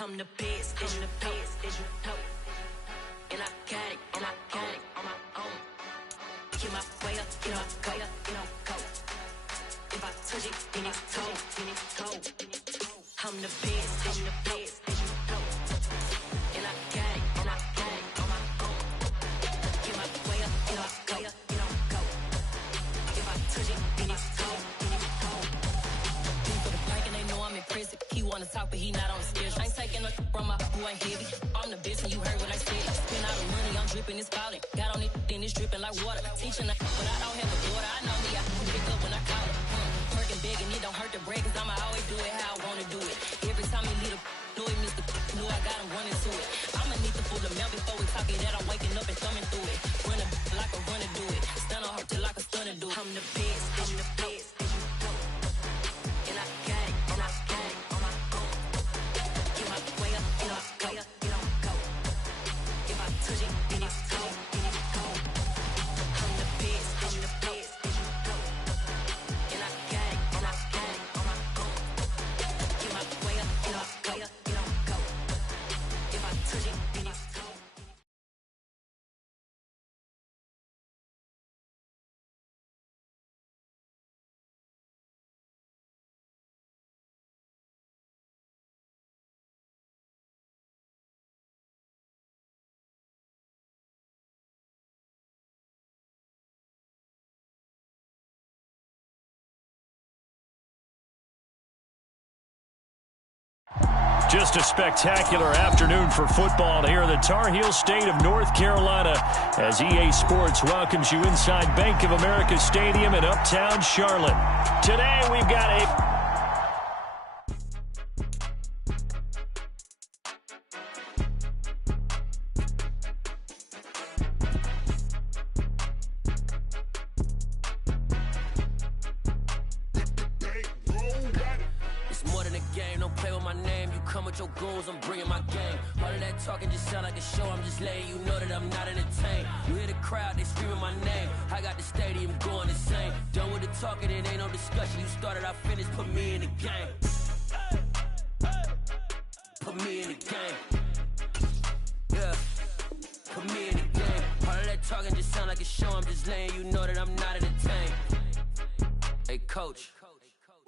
I'm the best, I'm the best, and I got it, and I got it on my own. Get my way up, get my go, go. If I touch it, then it's cold, then it's cold. I'm the best, I'm the best, and I got it, and I got it on my own. Get my way up, get my go, go. If I touch it, then it's cold, then it's cold. For the blank and they know I'm in prison. He wanna talk, but he not on the schedule. I ain't taking no from my who ain't heavy. I'm the best and you heard what I said. Spend all the money, I'm dripping, it's falling. Got on it, then it's dripping like water. Teaching but I don't have a daughter. I know me, I can pick up when I call it. Working big and it don't hurt to break, cause I'ma always do it how I wanna do it. Every time he lead a know it, Mr. Knew I got him running to it. I'ma need the full amount before we talk it that I'm waking up and thumbing through it. Run like a runner do it. Stun on her till like a stunner do it. I'm the best, I'm the best. And I got it, and I got it on my own. Get my way up, get my go, go. If I touch it, then it's cold, then it's cold. I'm the best, I'm the best. And I got it, and I got it on my own. Get my way up, get my go, go. If I touch it, then it's cold. Just a spectacular afternoon for football here in the Tar Heel state of North Carolina as EA Sports welcomes you inside Bank of America Stadium in Uptown Charlotte. Today we've got a your goons, I'm bringing my game. All of that talking just sound like a show. I'm just letting you know that I'm not entertained. You hear the crowd, they screaming my name. I got the stadium going insane. Done with the talking, it ain't no discussion. You started, I finished, put me in the game. Put me in the game. Yeah, put me in the game. All of that talking just sound like a show. I'm just letting you know that I'm not entertained. Hey, coach.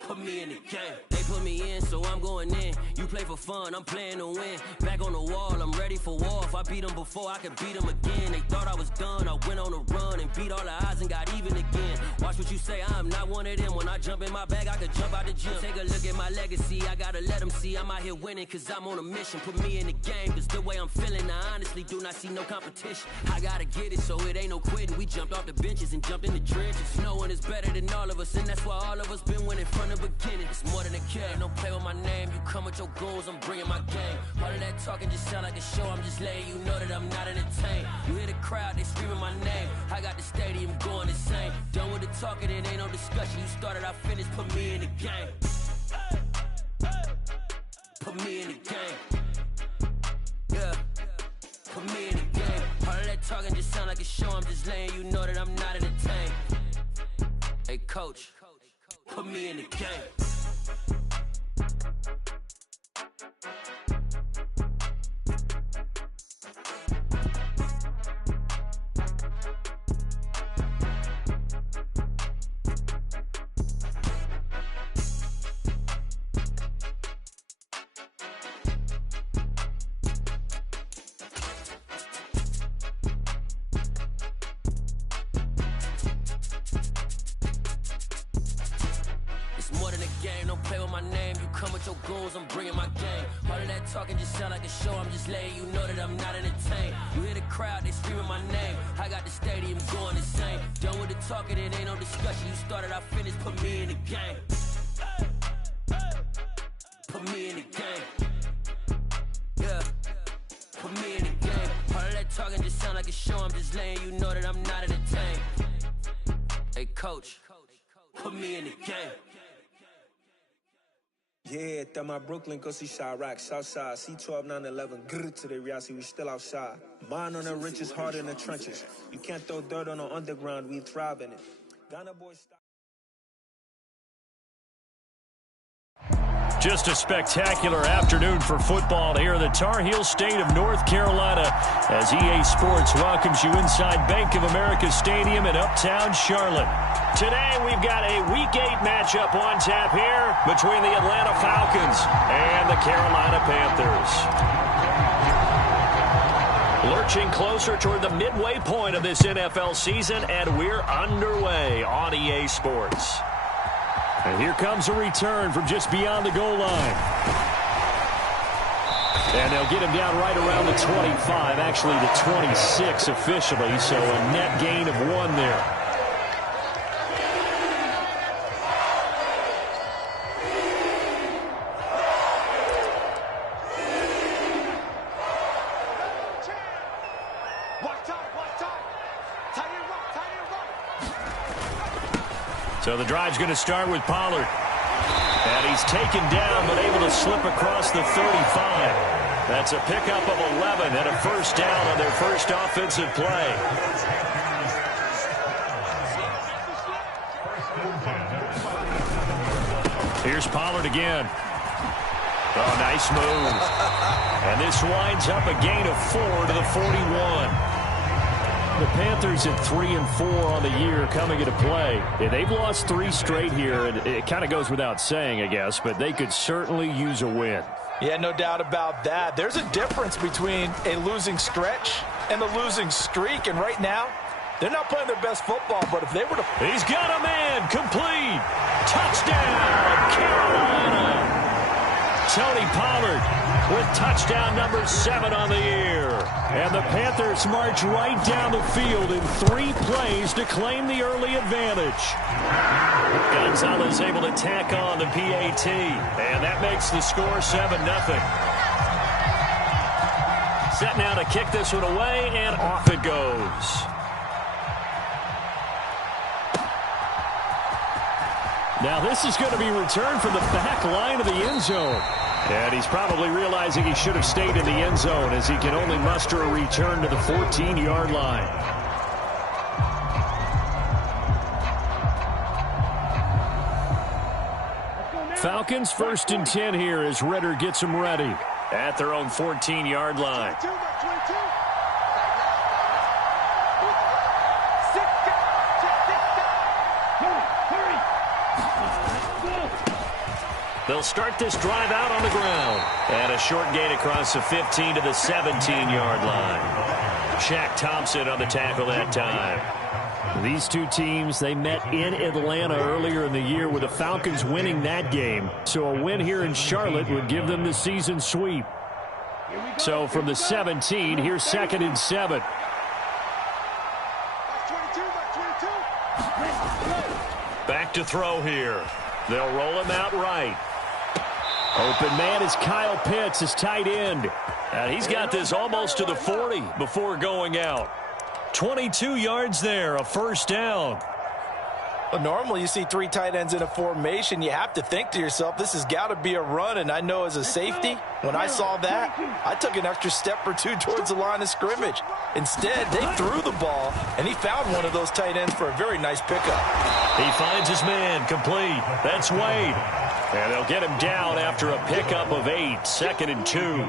Put me in the game. They put me in, so I'm going in. You play for fun, I'm playing to win. Back on the wall, I'm ready for war. If I beat them before, I can beat them again. They thought I was done, I went on a run and beat all the odds and got even again. Watch what you say, I'm not one of them. When I jump in my bag, I could jump out the gym. Take a look at my legacy, I gotta let them see I'm out here winning, cause I'm on a mission. Put me in the game, cause the way I'm feeling, I honestly do not see no competition. I gotta get it, so it ain't no quitting. We jumped off the benches and jumped in the trenches. No one is better than all of us, and that's why all of us been winning from the beginning. It's more than a game, don't play with my name. You come with your goons, I'm bringing my game. All of that talking just sound like a show. I'm just letting you know that I'm not entertained. You hear the crowd, they screaming my name. I got the stadium going insane. Done with the talking, it ain't no discussion. You started, I finished, put me in the game. Put me in the game. Yeah, put me in the game. All of that talking just sound like a show. I'm just letting you know that I'm not entertained. Hey, coach. Put me in the game. I'm bringing my game. All of that talking just sound like a show. I'm just letting you know that I'm not entertained. You hear the crowd, they screaming my name. I got the stadium going insane. Done with the talking, it ain't no discussion. You started, I finished, put me in the game. Put me in the game. Yeah, put me in the game. All of that talking just sound like a show. I'm just letting you know that I'm not entertained. Hey, coach, put me in the game. Yeah, that my Brooklyn, go see Chirac, Southside, C12, 911, grrr to the reality, we still outside. Mine on the riches, hard in the trenches. You can't throw dirt on the underground, we thrive in it. Ghana boy style. Just a spectacular afternoon for football here in the Tar Heel state of North Carolina as EA Sports welcomes you inside Bank of America Stadium in uptown Charlotte. Today we've got a Week 8 matchup on tap here between the Atlanta Falcons and the Carolina Panthers. Lurching closer toward the midway point of this NFL season, and we're underway on EA Sports. And here comes a return from just beyond the goal line. And they'll get him down right around the 25, actually the 26 officially, so a net gain of 1 there. So the drive's going to start with Pollard. And he's taken down but able to slip across the 35. That's a pickup of 11 and a first down on their first offensive play. Here's Pollard again. Oh, nice move. And this winds up a gain of 4 to the 41. The Panthers at 3-4 on the year coming into play. They've lost 3 straight here, and it kind of goes without saying, I guess, but they could certainly use a win. Yeah, no doubt about that. There's a difference between a losing stretch and a losing streak, and right now, they're not playing their best football, but if they were to... He's got a man, complete, touchdown, Carolina. Tony Pollard with touchdown number 7 on the year. And the Panthers march right down the field in 3 plays to claim the early advantage. Gonzalez able to tack on the PAT. And that makes the score 7-0. Set now to kick this one away, and off it goes. Now this is going to be returned from the back line of the end zone. And he's probably realizing he should have stayed in the end zone as he can only muster a return to the 14-yard line. Falcons 1st and 10 here as Ritter gets them ready at their own 14-yard line. They'll start this drive out on the ground. And a short gain across the 15 to the 17-yard line. Shaq Thompson on the tackle that time. These two teams, they met in Atlanta earlier in the year with the Falcons winning that game. So a win here in Charlotte would give them the season sweep. So from the 17, here's 2nd and 7. Back to throw here. They'll roll him out right. Open man is Kyle Pitts, his tight end. And he's got this almost to the 40 before going out. 22 yards there, a first down. Well, normally you see 3 tight ends in a formation. You have to think to yourself, this has got to be a run. And I know as a safety, when I saw that, I took an extra step or 2 towards the line of scrimmage. Instead, they threw the ball, and he found one of those tight ends for a very nice pickup. He finds his man, complete. That's Wade. And they'll get him down after a pickup of 8, 2nd and 2.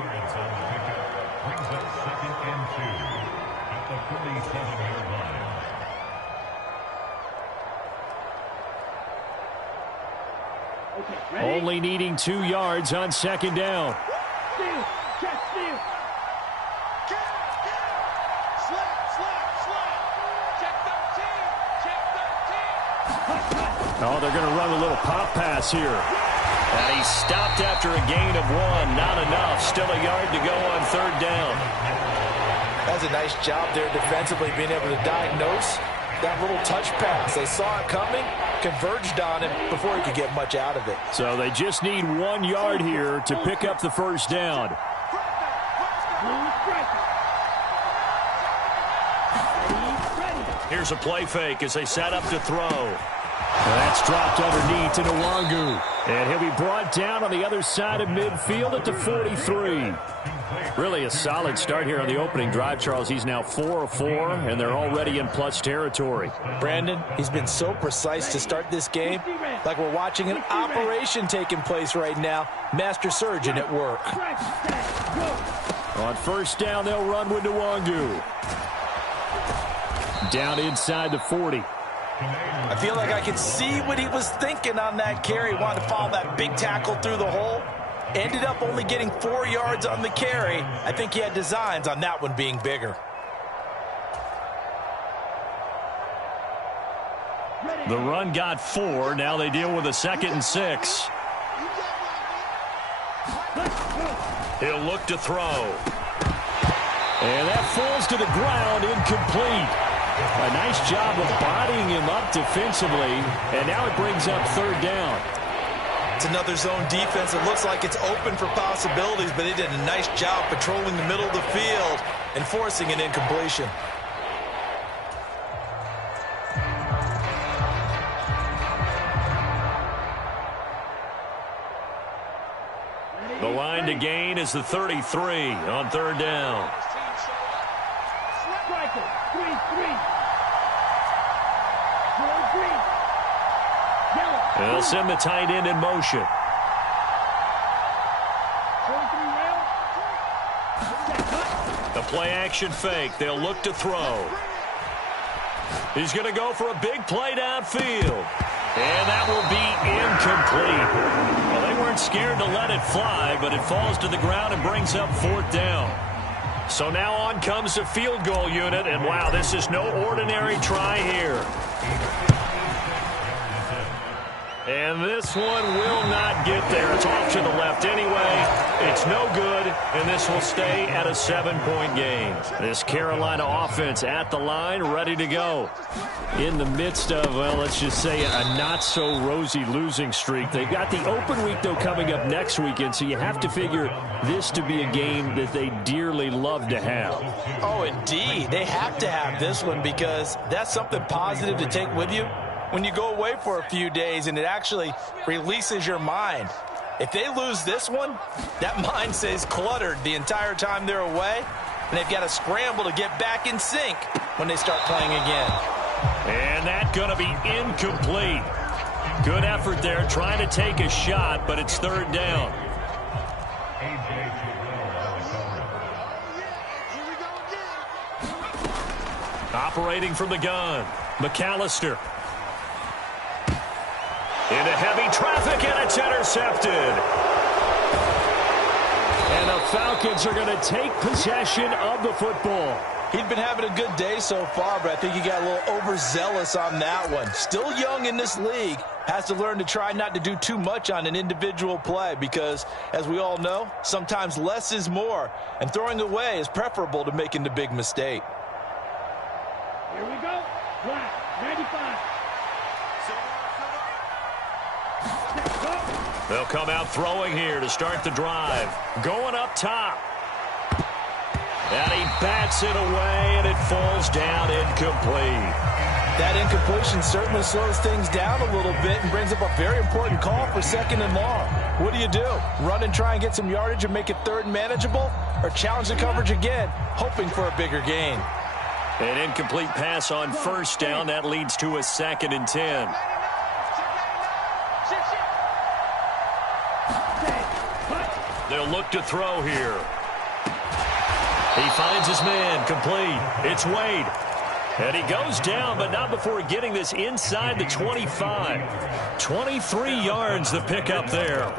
Only needing 2 yards on 2nd down. Oh, they're going to run a little pop pass here. And he's stopped after a gain of 1. Not enough. Still a yard to go on 3rd down. That's a nice job there defensively, being able to diagnose that little touch pass. They saw it coming, converged on him before he could get much out of it. So they just need 1 yard here to pick up the first down. Here's a play fake as they set up to throw. That's dropped underneath to Nwangu. And he'll be brought down on the other side of midfield at the 43. Really a solid start here on the opening drive, Charles. He's now 4 of 4, and they're already in plus territory. Brandon, he's been so precise to start this game, like we're watching an operation taking place right now. Master surgeon at work. On first down, they'll run with Nwangu. Down inside the 40. I feel like I can see what he was thinking on that carry. Wanted to follow that big tackle through the hole. Ended up only getting 4 yards on the carry. I think he had designs on that one being bigger. The run got 4. Now they deal with a 2nd and 6. He'll look to throw. And that falls to the ground, incomplete. A nice job of bodying him up defensively, and now it brings up 3rd down. It's another zone defense. It looks like it's open for possibilities, but they did a nice job patrolling the middle of the field and forcing an incompletion. The line to gain is the 33 on 3rd down. They'll send the tight end in motion. The play action fake. They'll look to throw. He's going to go for a big play downfield. And that will be incomplete. Well, they weren't scared to let it fly, but it falls to the ground and brings up 4th down. So now on comes the field goal unit, and wow, this is no ordinary try here. And this one will not get there. It's off to the left anyway. It's no good, and this will stay at a 7-point game. This Carolina offense at the line, ready to go. In the midst of, well, let's just say a not-so-rosy losing streak. They've got the open week, though, coming up next weekend, so you have to figure this to be a game that they dearly love to have. Oh, indeed. They have to have this one because that's something positive to take with you when you go away for a few days, and it actually releases your mind. If they lose this one, that mind stays cluttered the entire time they're away, and they've got to scramble to get back in sync when they start playing again. And that's going to be incomplete. Good effort there, trying to take a shot, but it's 3rd down. Operating from the gun, McAllister. Into heavy traffic, and it's intercepted. And the Falcons are going to take possession of the football. He'd been having a good day so far, but I think he got a little overzealous on that one. Still young in this league. Has to learn to try not to do too much on an individual play because, as we all know, sometimes less is more. And throwing away is preferable to making the big mistake. Here we go. Black, 95. They'll come out throwing here to start the drive. Going up top. And he bats it away, and it falls down incomplete. That incompletion certainly slows things down a little bit and brings up a very important call for 2nd and long. What do? Run and try and get some yardage and make it 3rd and manageable? Or challenge the coverage again, hoping for a bigger gain? An incomplete pass on 1st down. That leads to a 2nd and 10. They'll look to throw here. He finds his man, complete. It's Wade. And he goes down, but not before getting this inside the 25. 23 yards the pickup there.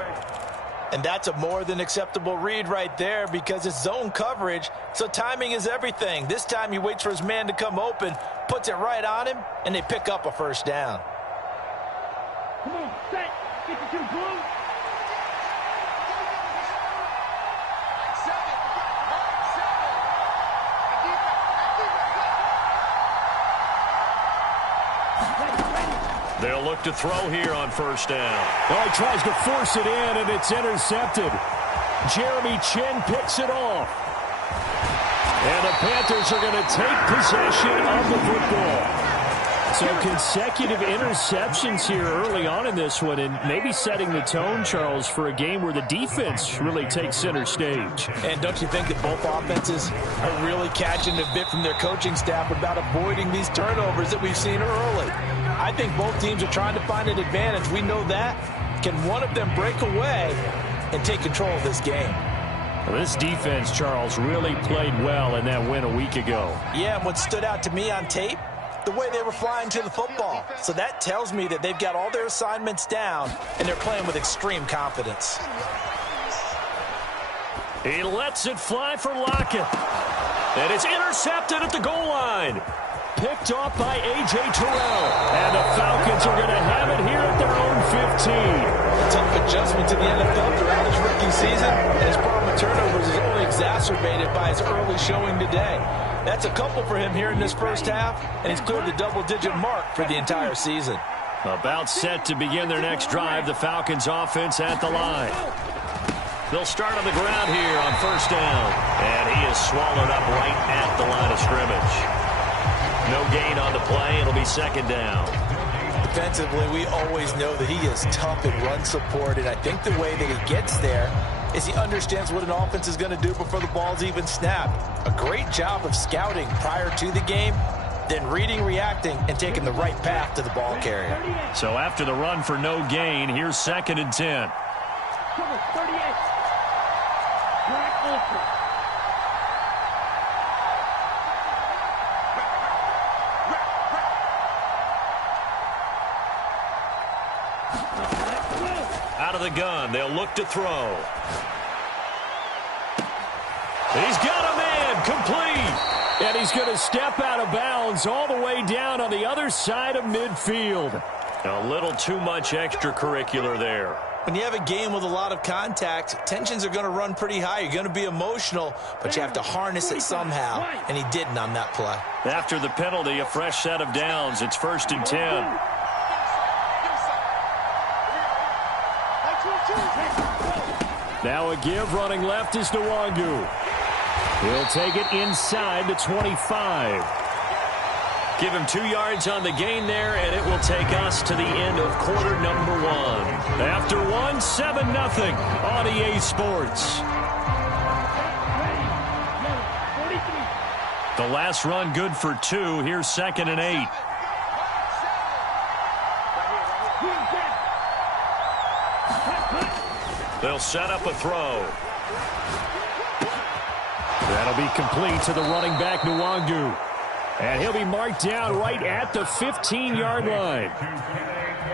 And that's a more than acceptable read right there because it's zone coverage, so timing is everything. This time he waits for his man to come open, puts it right on him, and they pick up a 1st down. Come on, set. 52 blue. They'll look to throw here on 1st down. Oh, he tries to force it in, and it's intercepted. Jeremy Chin picks it off. And the Panthers are going to take possession of the football. So consecutive interceptions here early on in this one, and maybe setting the tone, Charles, for a game where the defense really takes center stage. And don't you think that both offenses are really catching a bit from their coaching staff about avoiding these turnovers that we've seen early? I think both teams are trying to find an advantage. We know that. Can one of them break away and take control of this game? Well, this defense, Charles, really played well in that win a week ago. Yeah, and what stood out to me on tape, the way they were flying to the football. So that tells me that they've got all their assignments down, and they're playing with extreme confidence. He lets it fly for Lockett. And it's intercepted at the goal line. Picked off by A.J. Terrell. And the Falcons are going to have it here at their own 15. A tough adjustment to the NFL throughout his rookie season, and his problem with turnovers is only exacerbated by his early showing today. That's a couple for him here in this first half, and he's cleared the double-digit mark for the entire season. About set to begin their next drive, the Falcons offense at the line. They'll start on the ground here on first down. And he is swallowed up right at the line of scrimmage. No gain on the play. It'll be second down. Defensively, we always know that he is tough in run support, and I think the way that he gets there is he understands what an offense is going to do before the ball's even snapped. A great job of scouting prior to the game, then reading, reacting, and taking the right path to the ball carrier. So after the run for no gain, here's second and 10. Cover 38. Black Ultra. Out of the gun, they'll look to throw. He's got a man, complete. And he's going to step out of bounds all the way down on the other side of midfield. A little too much extracurricular there. When you have a game with a lot of contact, tensions are going to run pretty high. You're going to be emotional, but you have to harness it somehow, and he didn't on that play. After the penalty, a fresh set of downs. It's first and 10. Now a give, running left is Nwangu. He'll take it inside the 25. Give him 2 yards on the gain there, and it will take us to the end of quarter number 1. After 1, 7-0 on EA Sports. The last run good for 2. Here's second and 8. They'll set up a throw. That'll be complete to the running back, Nwangu. And he'll be marked down right at the 15-yard line.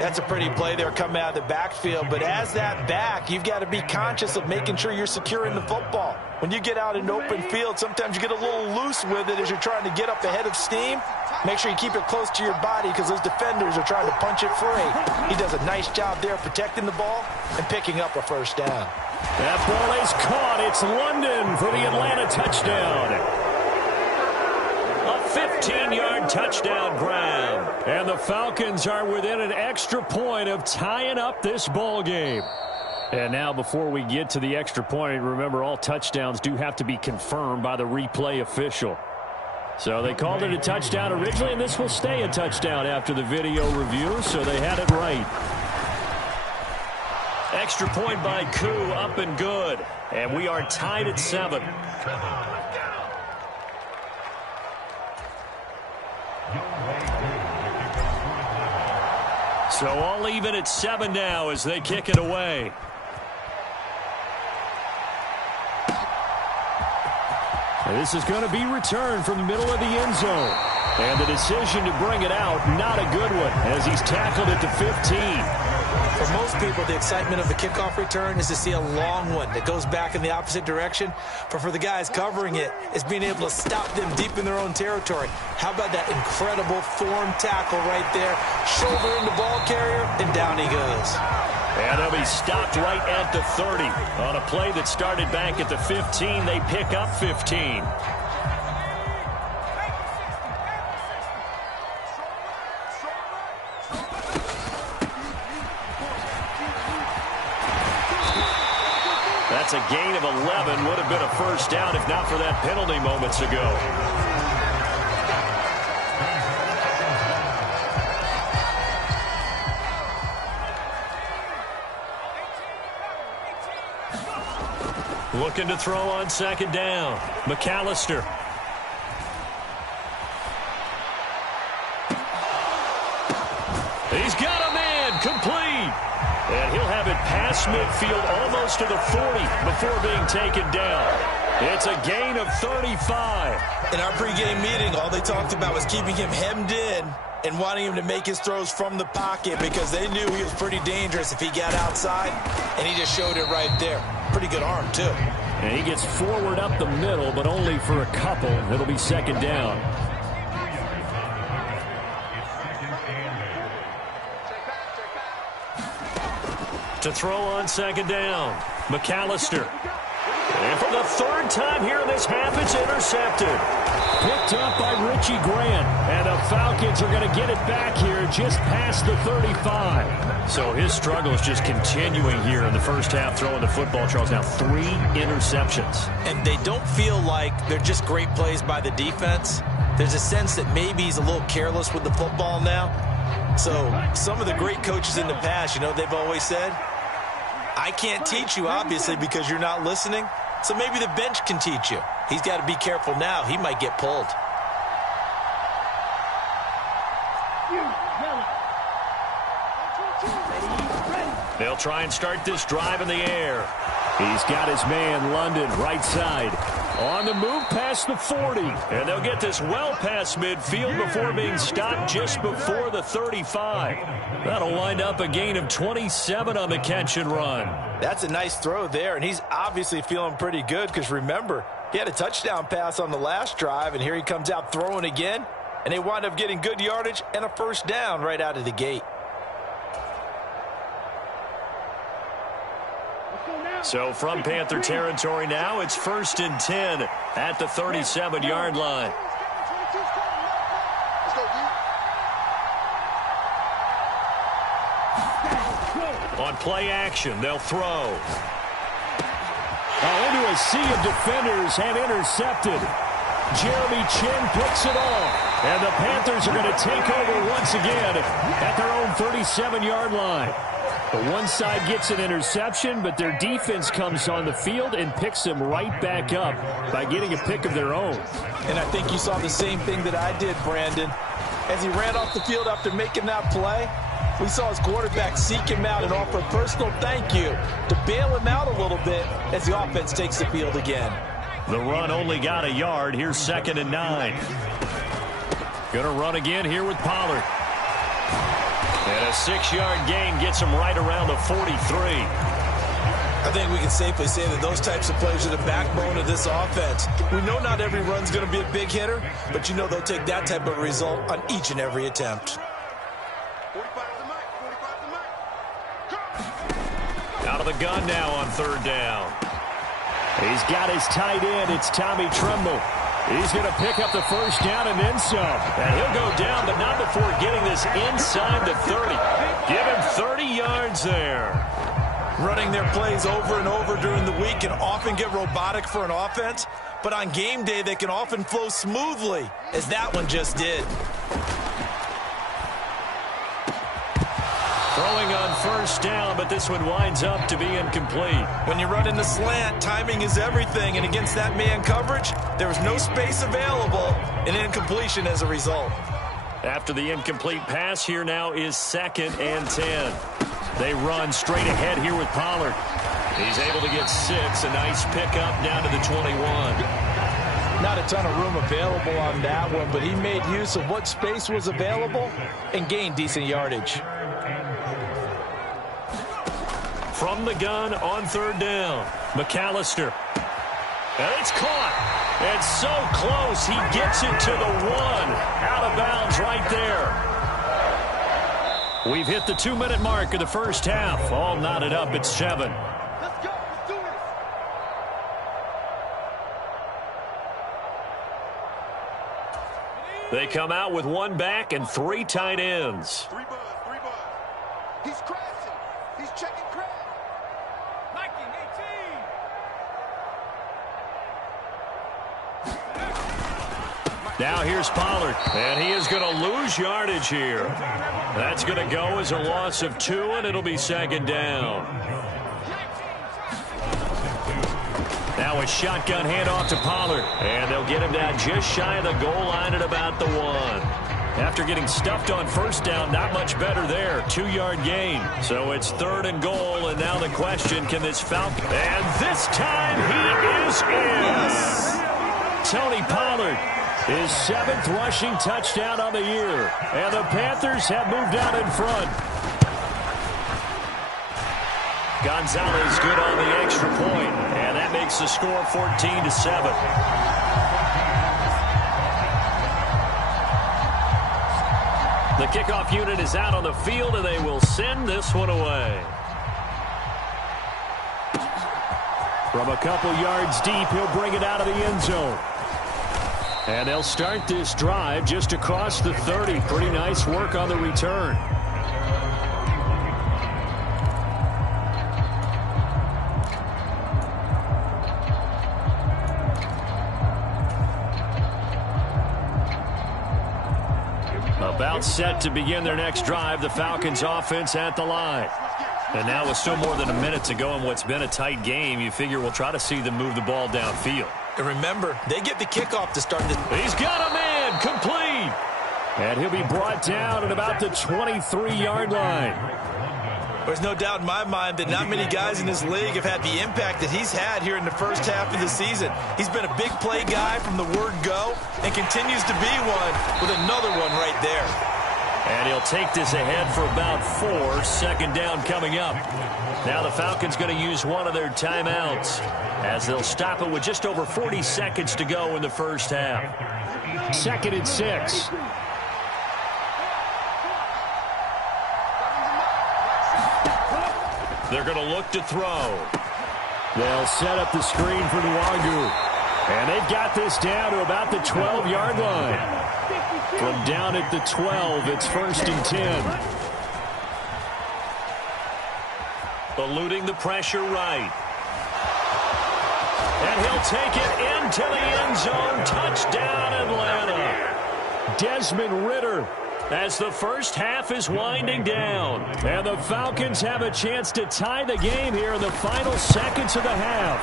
That's a pretty play there coming out of the backfield. But as that back, you've got to be conscious of making sure you're securing the football. When you get out in open field, sometimes you get a little loose with it as you're trying to get up ahead of steam. Make sure you keep it close to your body because those defenders are trying to punch it free. He does a nice job there protecting the ball and picking up a first down. That ball is caught. It's London for the Atlanta touchdown. A 15-yard touchdown grab. And the Falcons are within an extra point of tying up this ball game. And now before we get to the extra point, remember all touchdowns do have to be confirmed by the replay official. So they called it a touchdown originally, and this will stay a touchdown after the video review, so they had it right. Extra point by Koo, up and good. And we are tied at 7. So all even at 7 now as they kick it away. And this is going to be returned from the middle of the end zone. And the decision to bring it out, not a good one, as he's tackled at the 15. For most people, the excitement of the kickoff return is to see a long one that goes back in the opposite direction. But for the guys covering it, it's being able to stop them deep in their own territory. How about that incredible form tackle right there? Shoulder in the ball carrier, and down he goes. And they'll be stopped right at the 30. On a play that started back at the 15, they pick up 15. That's a gain of 11. Would have been a first down if not for that penalty moments ago. Looking to throw on second down. McAllister. He's got a man complete. And he'll have it past midfield almost to the 40 before being taken down. It's a gain of 35. In our pregame meeting, all they talked about was keeping him hemmed in and wanting him to make his throws from the pocket because they knew he was pretty dangerous if he got outside, and he just showed it right there. Pretty good arm, too. And he gets forward up the middle, but only for a couple. It'll be second down. To throw on second down, McAllister. And for the third time here in this half, it's intercepted. Picked up by Richie Grant. And the Falcons are going to get it back here just past the 35. So his struggle is just continuing here in the first half, throwing the football. Charles, now 3 interceptions. And they don't feel like they're just great plays by the defense. There's a sense that maybe he's a little careless with the football now. So some of the great coaches in the past, you know, they've always said, I can't teach you, obviously, because you're not listening. So maybe the bench can teach you. He's got to be careful now. He might get pulled. They'll try and start this drive in the air. He's got his man, London, right side. On the move past the 40. And they'll get this well past midfield before being stopped just before the 35. That'll wind up a gain of 27 on the catch and run. That's a nice throw there, and he's obviously feeling pretty good because, remember, he had a touchdown pass on the last drive, and here he comes out throwing again, and they wind up getting good yardage and a first down right out of the gate. So from Panther territory now, it's 1st and 10 at the 37-yard line. On play action, they'll throw. Into a sea of defenders and intercepted. Jeremy Chin picks it off. And the Panthers are going to take over once again at their own 37-yard line. The one side gets an interception, but their defense comes on the field and picks them right back up by getting a pick of their own. And I think you saw the same thing that I did, Brandon. As he ran off the field after making that play, we saw his quarterback seek him out and offer a personal thank you to bail him out a little bit as the offense takes the field again. The run only got a yard. Here's 2nd and 9. Gonna run again here with Pollard. And a 6-yard gain gets him right around the 43. I think we can safely say that those types of plays are the backbone of this offense. We know not every run's going to be a big hitter, but you know they'll take that type of result on each and every attempt. Out of the gun now on 3rd down. He's got his tight end. It's Tommy Tremble. He's going to pick up the first down and then some. And he'll go down, but not before getting this inside the 30. Give him 30 yards there. Running their plays over and over during the week can often get robotic for an offense, but on game day they can often flow smoothly, as that one just did. Throwing on first down, but this one winds up to be incomplete. When you run in the slant, timing is everything, and against that man coverage, there was no space available, and incompletion as a result. After the incomplete pass, here now is 2nd and 10. They run straight ahead here with Pollard. He's able to get 6, a nice pickup down to the 21. Not a ton of room available on that one, but he made use of what space was available and gained decent yardage. From the gun on 3rd down, McAllister. And it's caught. And so close, he gets it to the 1. Out of bounds right there. We've hit the 2-minute mark of the first half. All knotted up at 7. Let's go. Let's do this. They come out with 1 back and 3 tight ends. 3 bud. He's crashing. He's checking crash. Nike 18. Now here's Pollard, and he is going to lose yardage here. That's going to go as a loss of 2, and it'll be 2nd down. shotgun handoff to Pollard. And they'll get him down just shy of the goal line at about the 1. After getting stuffed on first down, not much better there. 2-yard gain. So it's 3rd and goal, and now the question, can this Falcon... And this time he is in. Tony Pollard, his 7th rushing touchdown on the year. And the Panthers have moved out in front. Gonzalez good on the extra point, and that makes the score 14-7. The kickoff unit is out on the field, and they will send this one away. From a couple yards deep, he'll bring it out of the end zone. And they'll start this drive just across the 30. Pretty nice work on the return. About set to begin their next drive, the Falcons offense at the line. And now with still more than a minute to go in what's been a tight game, you figure we'll try to see them move the ball downfield. And remember, they get the kickoff to start this. He's got a man, complete. And he'll be brought down at about the 23-yard line. There's no doubt in my mind that not many guys in this league have had the impact that he's had here in the first half of the season. He's been a big play guy from the word go and continues to be one with another one right there. And he'll take this ahead for about 4. 2nd down coming up. Now the Falcons going to use one of their timeouts as they'll stop it with just over 40 seconds to go in the first half. 2nd and 6. They're going to look to throw. They'll set up the screen for Nwangu. And they've got this down to about the 12-yard line. From down at the 12, it's 1st and 10. Eluding the pressure right. And he'll take it into the end zone. Touchdown, Atlanta. Desmond Ridder, as the first half is winding down. And the Falcons have a chance to tie the game here in the final seconds of the half.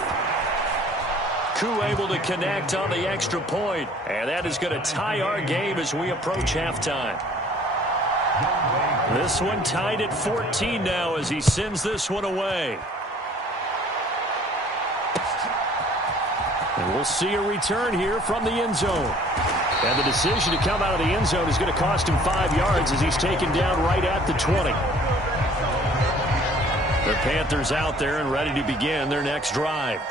Koo able to connect on the extra point. And that is going to tie our game as we approach halftime. This one tied at 14 now as he sends this one away. And we'll see a return here from the end zone. And the decision to come out of the end zone is going to cost him 5 yards as he's taken down right at the 20. The Panthers out there and ready to begin their next drive.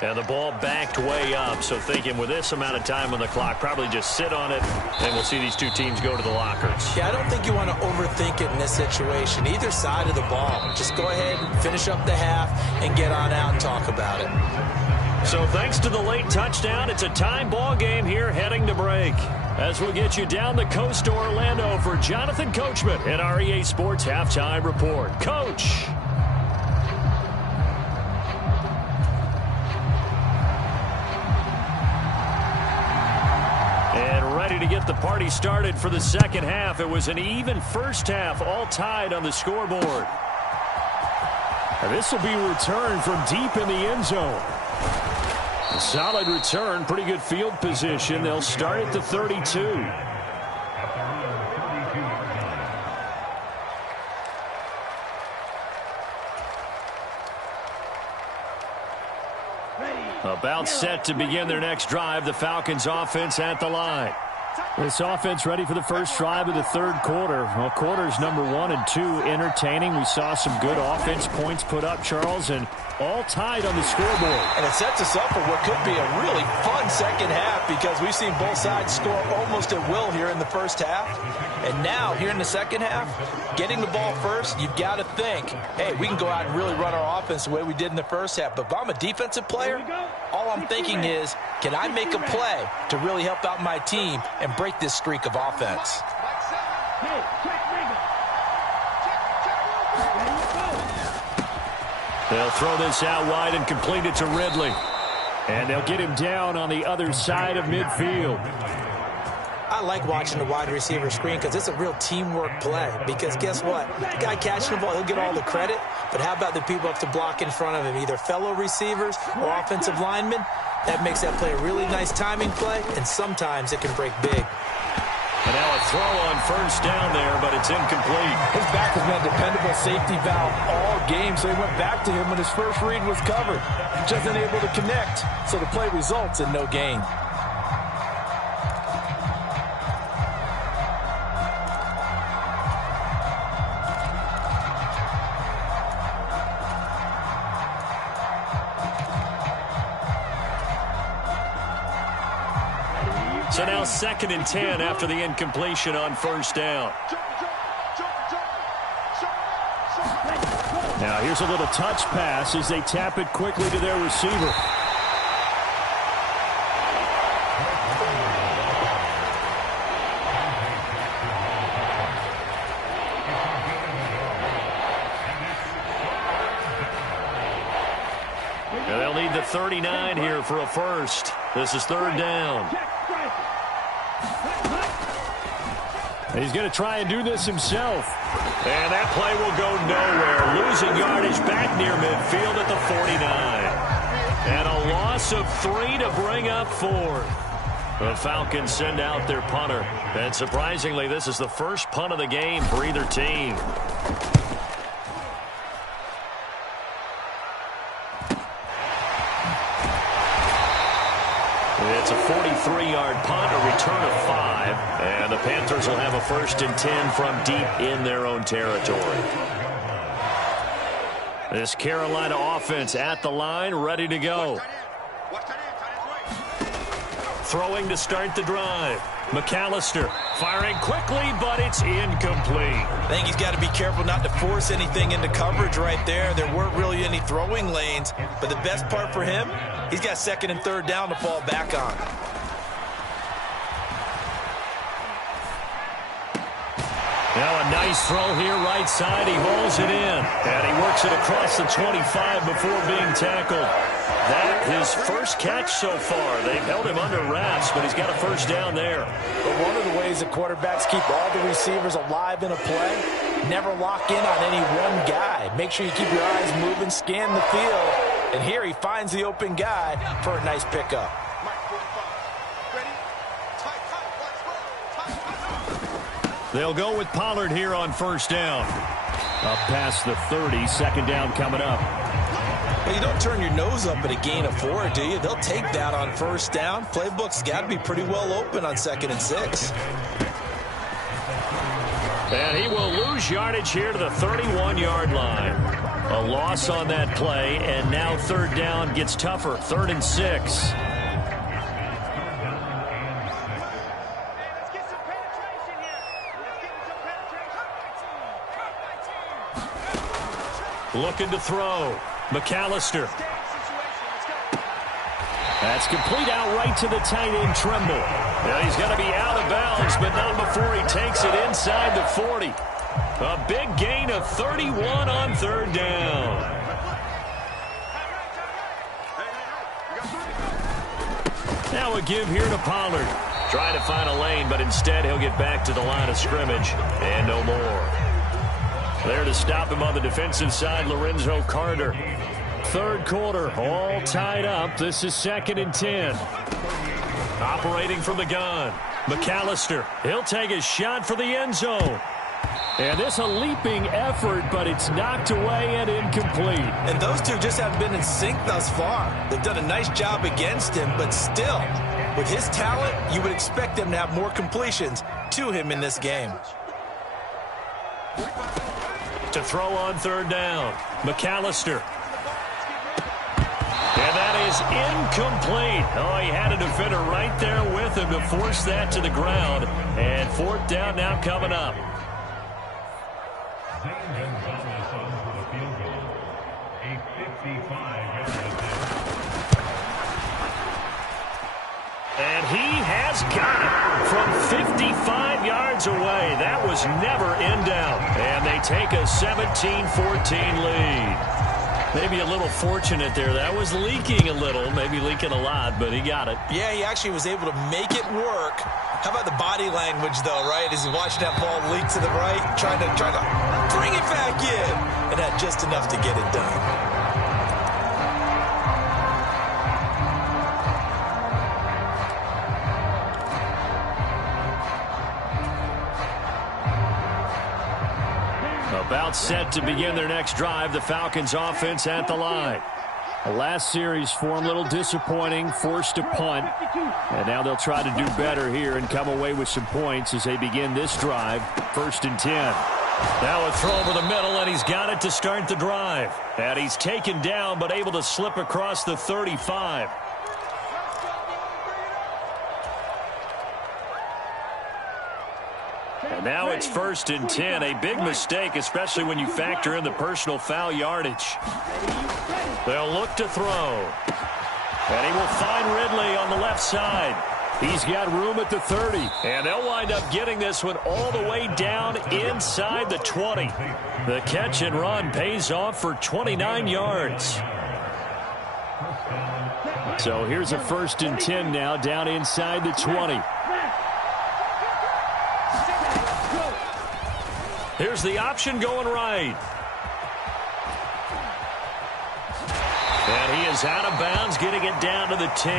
And the ball backed way up, so thinking with this amount of time on the clock, probably just sit on it, and we'll see these two teams go to the lockers. Yeah, I don't think you want to overthink it in this situation. Either side of the ball. Just go ahead and finish up the half and get on out and talk about it. So thanks to the late touchdown, it's a time ball game here heading to break. As we'll get you down the coast to Orlando for Jonathan Coachman at our EA Sports Halftime Report. Coach. To get the party started for the second half. It was an even first half, all tied on the scoreboard. And this will be returned from deep in the end zone. A solid return, pretty good field position. They'll start at the 32. About set to begin their next drive, the Falcons offense at the line. This offense ready for the first drive of the third quarter. Well, quarters number 1 and 2 entertaining. We saw some good offense points put up, Charles, and all tied on the scoreboard. And it sets us up for what could be a really fun second half because we've seen both sides score almost at will here in the first half. And now, here in the second half, getting the ball first, you've got to think, hey, we can go out and really run our offense the way we did in the first half. But if I'm a defensive player, all I'm thinking is, can I make a play to really help out my team and break this streak of offense? They'll throw this out wide and complete it to Ridley. And they'll get him down on the other side of midfield. I like watching the wide receiver screen because it's a real teamwork play. Because guess what? The guy catching the ball, he'll get all the credit. But how about the people up to block in front of him, either fellow receivers or offensive linemen? That makes that play a really nice timing play, and sometimes it can break big. And now a throw on first down there, but it's incomplete. His back has been a dependable safety valve all game, so he went back to him when his first read was covered. Just unable to connect, so the play results in no gain. So now 2nd and 10 after the incompletion on first down. Now here's a little touch pass as they tap it quickly to their receiver. And they'll need the 39 here for a first. This is 3rd down. He's going to try and do this himself. And that play will go nowhere. Losing yardage back near midfield at the 49. And a loss of 3 to bring up 4th. The Falcons send out their punter. And surprisingly, this is the first punt of the game for either team. It's a 43-yard punt, a return of 5, and the Panthers will have a 1st and 10 from deep in their own territory. This Carolina offense at the line, ready to go. Throwing to start the drive. McAllister firing quickly, but it's incomplete. I think he's got to be careful not to force anything into coverage right there. There weren't really any throwing lanes, but the best part for him, he's got 2nd and 3rd down to fall back on. Now a nice throw here right side. He hauls it in. And he works it across the 25 before being tackled. That his first catch so far. They've held him under wraps, but he's got a 1st down there. But one of the ways that quarterbacks keep all the receivers alive in a play, never lock in on any one guy. Make sure you keep your eyes moving, scan the field. And here he finds the open guy for a nice pickup. They'll go with Pollard here on 1st down. Up past the 30, 2nd down coming up. Well, you don't turn your nose up at a gain of 4, do you? They'll take that on 1st down. Playbook's got to be pretty well open on 2nd and 6. And he will lose yardage here to the 31-yard line. A loss on that play, and now 3rd down gets tougher. 3rd and 6. Looking to throw. McAllister. That's complete out right to the tight end, Trimble. Now he's got to be out of bounds, but not before he takes it inside the 40. A big gain of 31 on 3rd down. Now a give here to Pollard. Trying to find a lane, but instead he'll get back to the line of scrimmage. And no more. There to stop him on the defensive side, Lorenzo Carter. 3rd quarter, all tied up. This is 2nd and 10. Operating from the gun. McAllister, he'll take a shot for the end zone. And this a leaping effort, but it's knocked away and incomplete. And those two just haven't been in sync thus far. They've done a nice job against him, but still, with his talent, you would expect them to have more completions to him in this game. To throw on 3rd down. McAllister. And that is incomplete. Oh, he had a defender right there with him to force that to the ground. And 4th down now coming up. And he has got it from 55 yards away. That was never in doubt. And they take a 17-14 lead. Maybe a little fortunate there. That was leaking a little, maybe leaking a lot, but he got it. Yeah, he actually was able to make it work. How about the body language, though, right? As he's watching that ball leak to the right, trying to bring it back in, and had just enough to get it done. About set to begin their next drive, the Falcons offense at the line. The last series for them, a little disappointing, forced to punt. And now they'll try to do better here and come away with some points as they begin this drive, 1st and 10. Now a throw over the middle, and he's got it to start the drive. And he's taken down, but able to slip across the 35. And now it's 1st and 10, a big mistake, especially when you factor in the personal foul yardage. They'll look to throw. And he will find Ridley on the left side. He's got room at the 30. And they'll wind up getting this one all the way down inside the 20. The catch and run pays off for 29 yards. So here's a 1st and 10 now down inside the 20. Here's the option going right. And he is out of bounds, getting it down to the 10.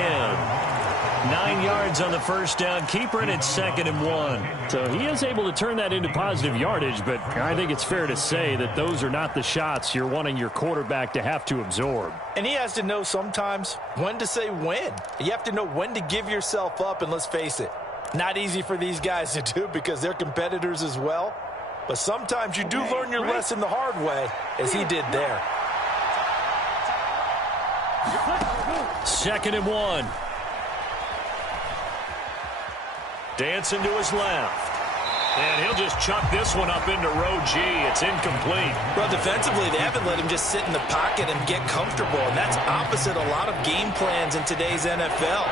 9 yards on the first down. Keeper in at 2nd and 1. So he is able to turn that into positive yardage, but I think it's fair to say that those are not the shots you're wanting your quarterback to have to absorb. And he has to know sometimes when to say when. You have to know when to give yourself up, and let's face it, not easy for these guys to do because they're competitors as well. But sometimes you do learn your lesson the hard way, as he did there. 2nd and 1. Dancing to his left. And he'll just chuck this one up into row G. It's incomplete. Well, defensively, they haven't let him just sit in the pocket and get comfortable, and that's opposite a lot of game plans in today's NFL.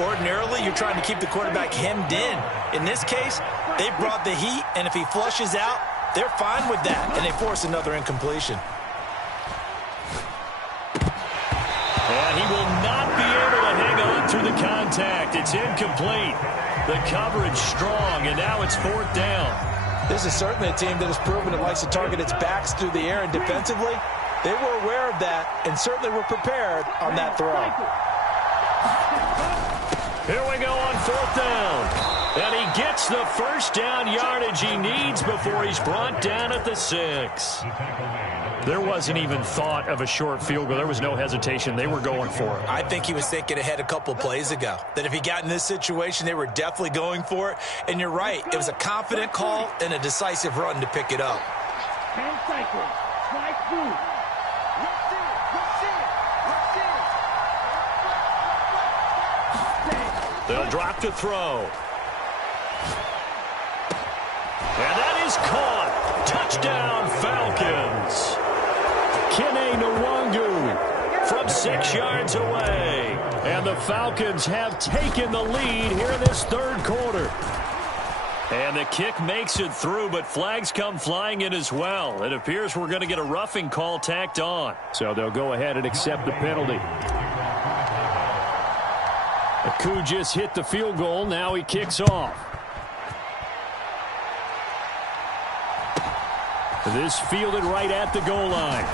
Ordinarily, you're trying to keep the quarterback hemmed in. In this case, they brought the heat, and if he flushes out, they're fine with that, and they force another incompletion. And he will not be able to hang on through the contact. It's incomplete. The coverage strong, and now it's 4th down. This is certainly a team that has proven it likes to target its backs through the air, and defensively, they were aware of that and certainly were prepared on that throw. Here we go on 4th down. And he gets the first down yardage he needs before he's brought down at the 6. There wasn't even thought of a short field goal. There was no hesitation. They were going for it. I think he was thinking ahead a couple plays ago, that if he got in this situation, they were definitely going for it. And you're right. It was a confident call and a decisive run to pick it up. 10 seconds. Strike 2. They'll drop to throw. And that is caught. Touchdown, Falcons. Kene Nwangu from 6 yards away. And the Falcons have taken the lead here in this 3rd quarter. And the kick makes it through, but flags come flying in as well. It appears we're going to get a roughing call tacked on. So they'll go ahead and accept the penalty. Aku just hit the field goal. Now he kicks off. This fielded right at the goal line.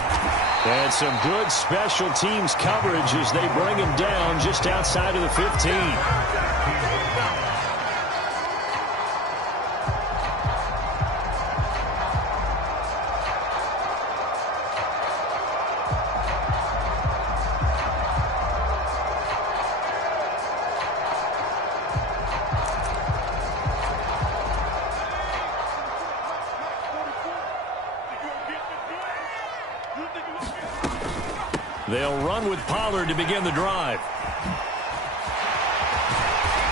And some good special teams coverage as they bring him down just outside of the 15. They'll run with Pollard to begin the drive.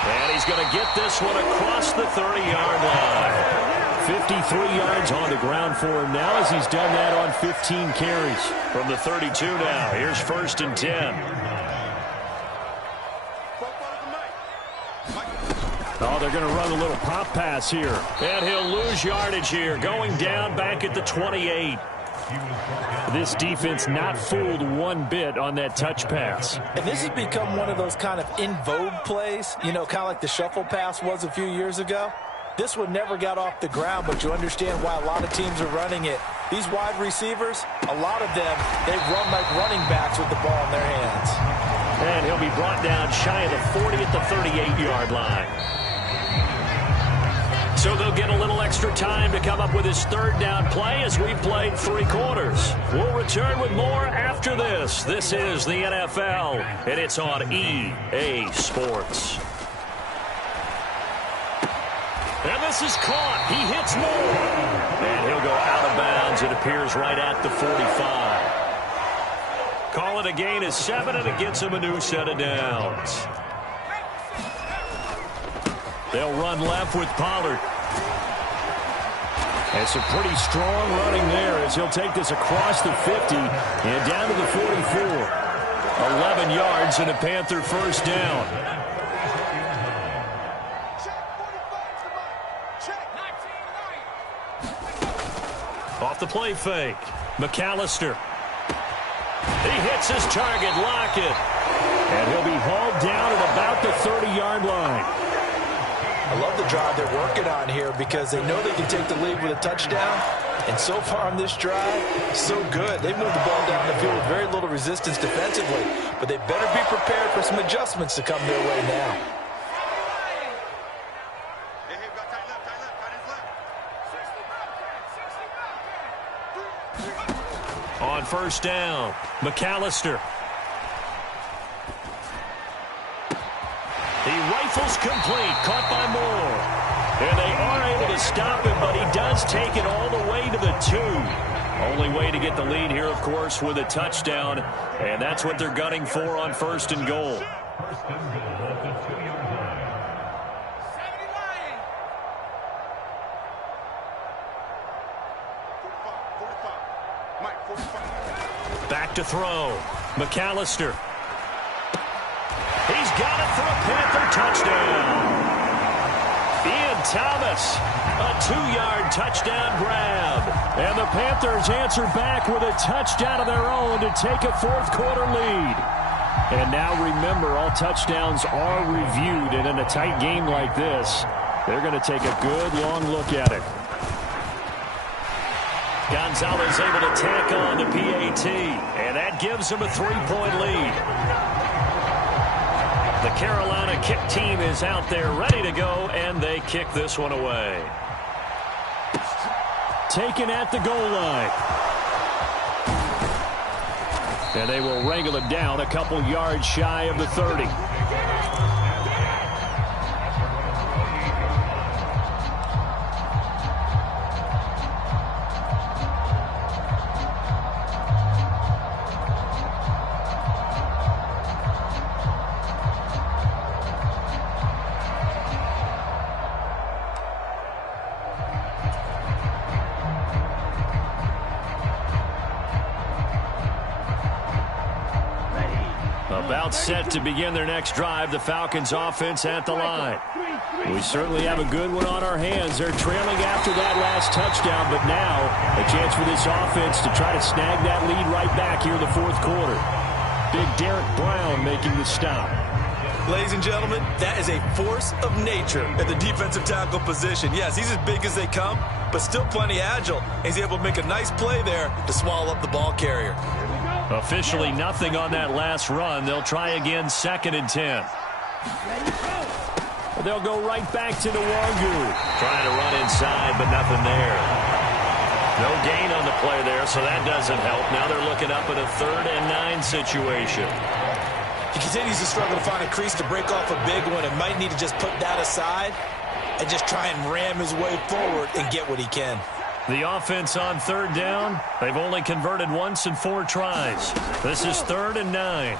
And he's going to get this one across the 30-yard line. 53 yards on the ground for him now as he's done that on 15 carries. From the 32 now, here's 1st and 10. Oh, they're going to run a little pop pass here. And he'll lose yardage here, going down back at the 28. This defense not fooled one bit on that touch pass. And this has become one of those kind of in vogue plays, you know, kind of like the shuffle pass was a few years ago. This one never got off the ground, but you understand why a lot of teams are running it. These wide receivers, a lot of them, they run like running backs with the ball in their hands. And he'll be brought down shy of the 40 at the 38-yard line. So they'll get a little extra time to come up with his third down play as we've played 3 quarters. We'll return with more after this. This is the NFL, and it's on EA Sports. And this is caught. He hits more. And he'll go out of bounds. It appears right at the 45. Call it a gain of 7, and it gets him a new set of downs. They'll run left with Pollard. And some pretty strong running there as he'll take this across the 50 and down to the 44. 11 yards and a Panther first down. Off the play fake. McAllister. He hits his target, Lockett. And he'll be hauled down at about the 30-yard line. I love the drive they're working on here because they know they can take the lead with a touchdown. And so far on this drive, so good. They've moved the ball down the field with very little resistance defensively. But they better be prepared for some adjustments to come their way now. On first down, McAllister. He rifles complete, caught by Moore. And they are able to stop him, but he does take it all the way to the 2. Only way to get the lead here, of course, with a touchdown. And that's what they're gunning for on first and goal. Back to throw. McAllister. He's got it for a Panther touchdown. Ian Thomas, a 2-yard touchdown grab. And the Panthers answer back with a touchdown of their own to take a fourth-quarter lead. And now remember, all touchdowns are reviewed, and in a tight game like this, they're going to take a good long look at it. Gonzalez able to tack on the PAT, and that gives him a 3-point lead. The Carolina kick team is out there ready to go, and they kick this one away. Taken at the goal line. And they will wrangle it down a couple yards shy of the 30. About set to begin their next drive, the Falcons offense at the line. We certainly have a good one on our hands. They're trailing after that last touchdown, but now a chance for this offense to try to snag that lead right back here in the fourth quarter. Big Derek Brown making the stop. Ladies and gentlemen, that is a force of nature at the defensive tackle position. Yes, he's as big as they come, but still plenty agile. He's able to make a nice play there to swallow up the ball carrier. Officially nothing on that last run. They'll try again, 2nd and 10. They'll go right back to Nwangu. Trying to run inside, but nothing there. No gain on the play there, so that doesn't help. Now they're looking up at a 3rd and 9 situation. He continues to struggle to find a crease to break off a big one and might need to just put that aside and just try and ram his way forward and get what he can. The offense on 3rd down, they've only converted once in 4 tries. This is 3rd and 9.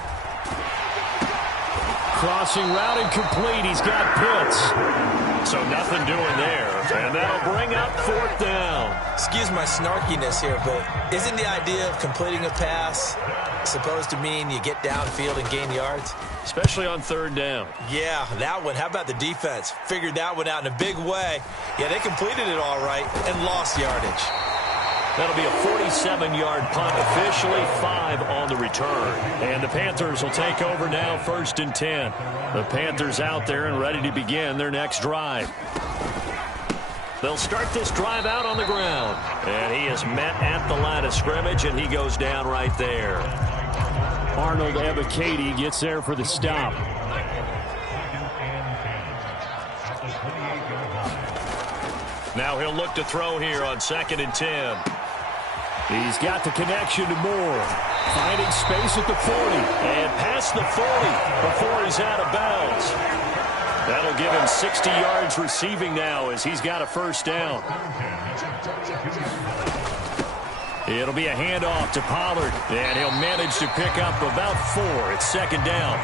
Crossing route incomplete. He's got Pitts. So nothing doing there. And that'll bring up 4th down. Excuse my snarkiness here, but isn't the idea of completing a pass supposed to mean you get downfield and gain yards? Especially on 3rd down. Yeah, that one. How about the defense? Figured that one out in a big way. Yeah, they completed it all right and lost yardage. That'll be a 47-yard punt, officially 5 on the return. And the Panthers will take over now, 1st and 10. The Panthers out there and ready to begin their next drive. They'll start this drive out on the ground. And he is met at the line of scrimmage, and he goes down right there. Arnold Ebiketie gets there for the stop. Now he'll look to throw here on 2nd and 10. He's got the connection to Moore. Finding space at the 40. And past the 40 before he's out of bounds. That'll give him 60 yards receiving now as he's got a first down. It'll be a handoff to Pollard. And he'll manage to pick up about 4. It's 2nd down.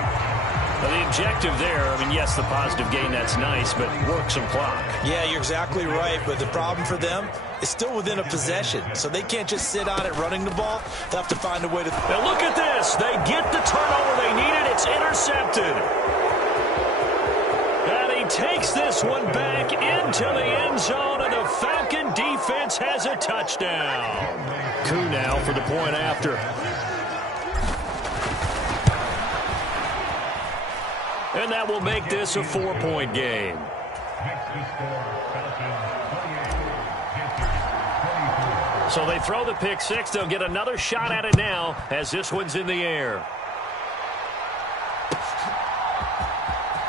Well, the objective there, I mean, yes, the positive gain, that's nice, but work some clock. Yeah, you're exactly right, but the problem for them is still within a possession, so they can't just sit on it running the ball. They'll have to find a way to... Now look at this. They get the turnover they needed. It's intercepted. And he takes this one back into the end zone, and the Falcon defense has a touchdown. Koo now for the point after. And that will make this a 4-point game. So they throw the pick six. They'll get another shot at it now as this one's in the air.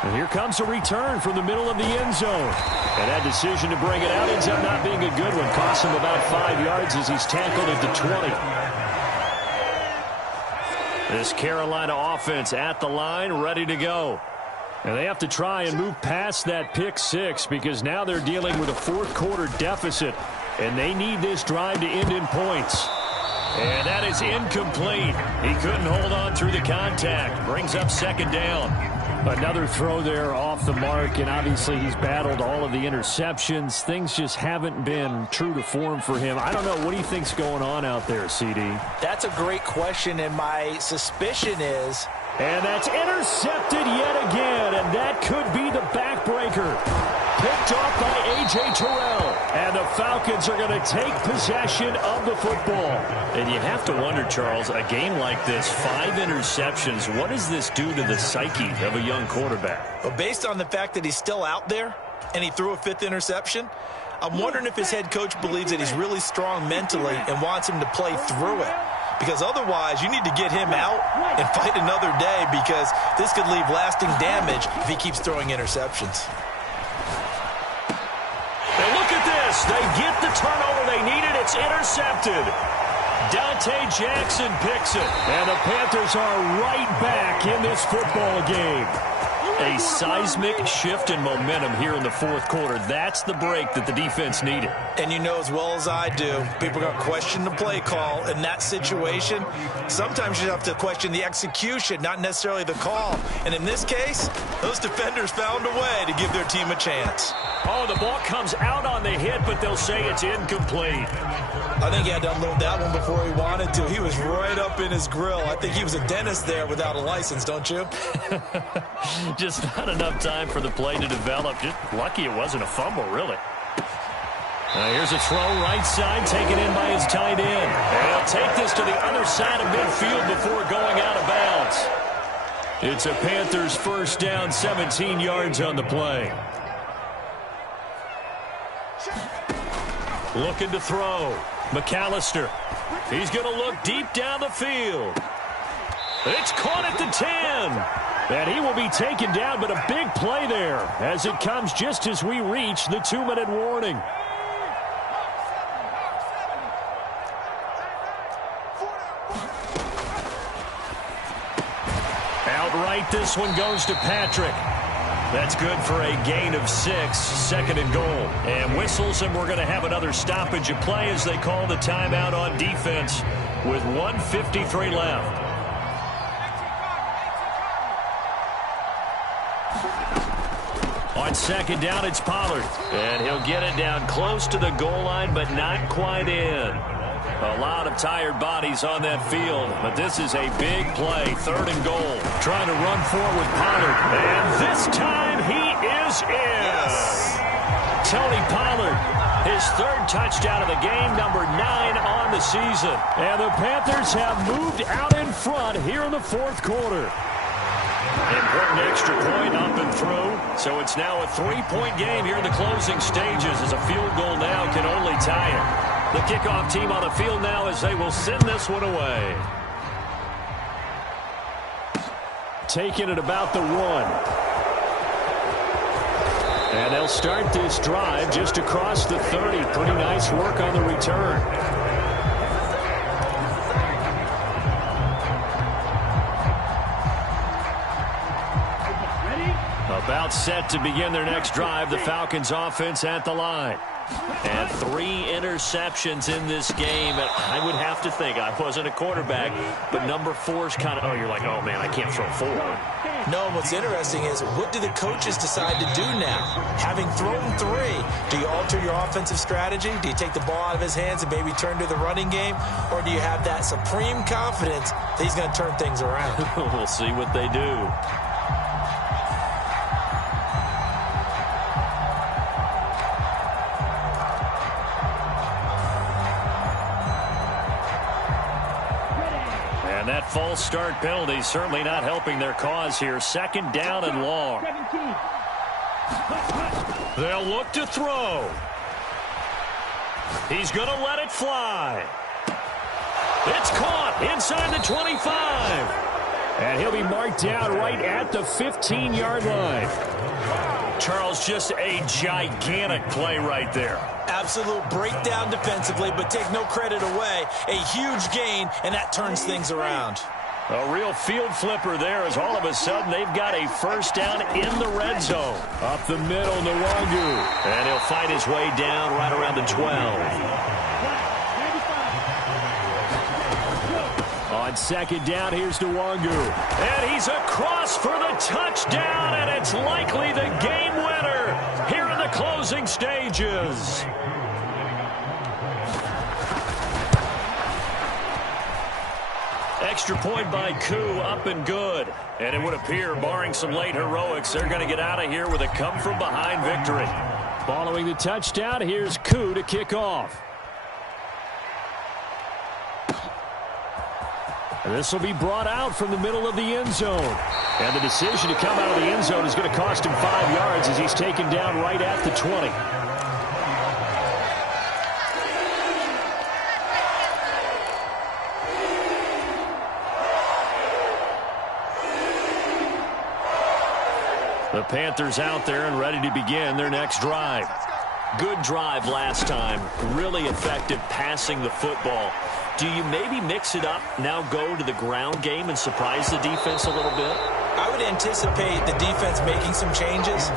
And here comes a return from the middle of the end zone. And that decision to bring it out ends up not being a good one. Costs him about 5 yards as he's tackled at the 20. This Carolina offense at the line, ready to go. And they have to try and move past that pick six because now they're dealing with a fourth-quarter deficit. And they need this drive to end in points. And that is incomplete. He couldn't hold on through the contact. Brings up 2nd down. Another throw there off the mark, and obviously he's battled all of the interceptions. Things just haven't been true to form for him. I don't know. What do you think's going on out there, CD? That's a great question, and my suspicion is... And that's intercepted yet again, and that could be the backbreaker. Picked off by A.J. Terrell. And the Falcons are going to take possession of the football. And you have to wonder, Charles, a game like this, 5 interceptions, what does this do to the psyche of a young quarterback? Well, based on the fact that he's still out there and he threw a 5th interception, I'm wondering if his head coach believes that he's really strong mentally and wants him to play through it. Because otherwise, you need to get him out and fight another day because this could leave lasting damage if he keeps throwing interceptions. And look at this. They get the turnover they needed. It's intercepted. Dante Jackson picks it. And the Panthers are right back in this football game. A seismic shift in momentum here in the fourth quarter. That's the break that the defense needed. And you know as well as I do, people are going to question the play call in that situation. Sometimes you have to question the execution, not necessarily the call. And in this case, those defenders found a way to give their team a chance. Oh, the ball comes out on the hit, but they'll say it's incomplete. I think he had to unload that one before he wanted to. He was right up in his grill. I think he was a dentist there without a license, don't you? Just not enough time for the play to develop. Just lucky it wasn't a fumble, really. Here's a throw right side, taken in by his tight end. And he'll take this to the other side of midfield before going out of bounds. It's a Panthers first down, 17 yards on the play. Looking to throw. McAllister. He's going to look deep down the field. It's caught at the 10. And he will be taken down, but a big play there as it comes just as we reach the 2-minute warning. Outright, this one goes to Patrick. That's good for a gain of 6, 2nd and goal. And whistles, and we're going to have another stoppage of play as they call the timeout on defense with 1:53 left. On 2nd down, it's Pollard. And he'll get it down close to the goal line, but not quite in. A lot of tired bodies on that field, but this is a big play. 3rd and goal. Trying to run forward with Pollard. And this time he is in. Yes. Tony Pollard. His third touchdown of the game, number 9 on the season. And the Panthers have moved out in front here in the fourth quarter. Important extra point up and through. So it's now a 3-point game here in the closing stages as a field goal now can only tie it. The kickoff team on the field now as they will send this one away. Taking it about the 1. And they'll start this drive just across the 30. Pretty nice work on the return. About set to begin their next drive. The Falcons offense at the line. And 3 interceptions in this game. And I would have to think, I wasn't a quarterback, but number 4 is kind of, oh, you're like, oh, man, I can't throw 4. No, what's interesting is what do the coaches decide to do now? Having thrown 3, do you alter your offensive strategy? Do you take the ball out of his hands and maybe turn to the running game? Or do you have that supreme confidence that he's going to turn things around? We'll see what they do. That false start penalty certainly not helping their cause here. Second down and long. They'll look to throw. He's going to let it fly. It's caught inside the 25. And he'll be marked down right at the 15-yard line. Charles, just a gigantic play right there. Absolute breakdown defensively, but take no credit away. A huge gain, and that turns things around. A real field flipper there as all of a sudden they've got a first down in the red zone. Up the middle, Nwangu. And he'll fight his way down right around the 12. On second down, here's Nwangu. And he's across for the touchdown, and it's likely the game winner here in the closing stages. Extra point by Koo, up and good. And it would appear, barring some late heroics, they're going to get out of here with a come-from-behind victory. Following the touchdown, here's Koo to kick off. And this will be brought out from the middle of the end zone. And the decision to come out of the end zone is going to cost him 5 yards as he's taken down right at the 20. The Panthers out there and ready to begin their next drive. Good drive last time. Really effective passing the football. Do you maybe mix it up, now go to the ground game and surprise the defense a little bit? I would anticipate the defense making some changes,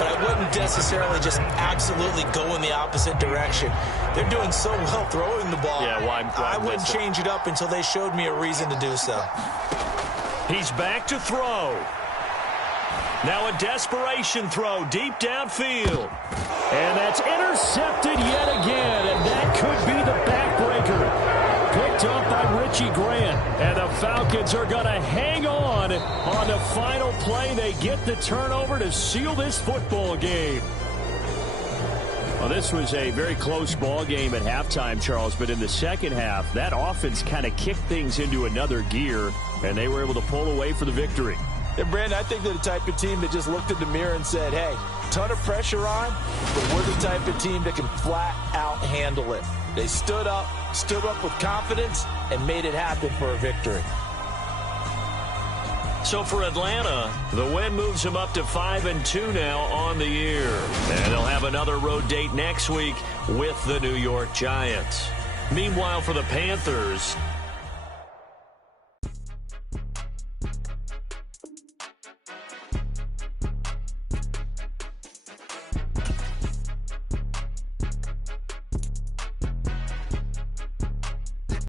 but I wouldn't necessarily just absolutely go in the opposite direction. They're doing so well throwing the ball. Yeah, why I wouldn't change it up until they showed me a reason to do so. He's back to throw. Now a desperation throw deep downfield. And that's intercepted yet again, and that could be the backbreaker. Picked up by Richie Grant, and the Falcons are going to hang on the final play. They get the turnover to seal this football game. Well, this was a very close ball game at halftime, Charles, but in the second half, that offense kind of kicked things into another gear, and they were able to pull away for the victory. And, Brandon, I think they're the type of team that just looked in the mirror and said, hey, ton of pressure on, but we're the type of team that can flat out handle it. They stood up with confidence, and made it happen for a victory. So for Atlanta, the win moves them up to 5-2 now on the year. And they'll have another road date next week with the New York Giants. Meanwhile, for the Panthers,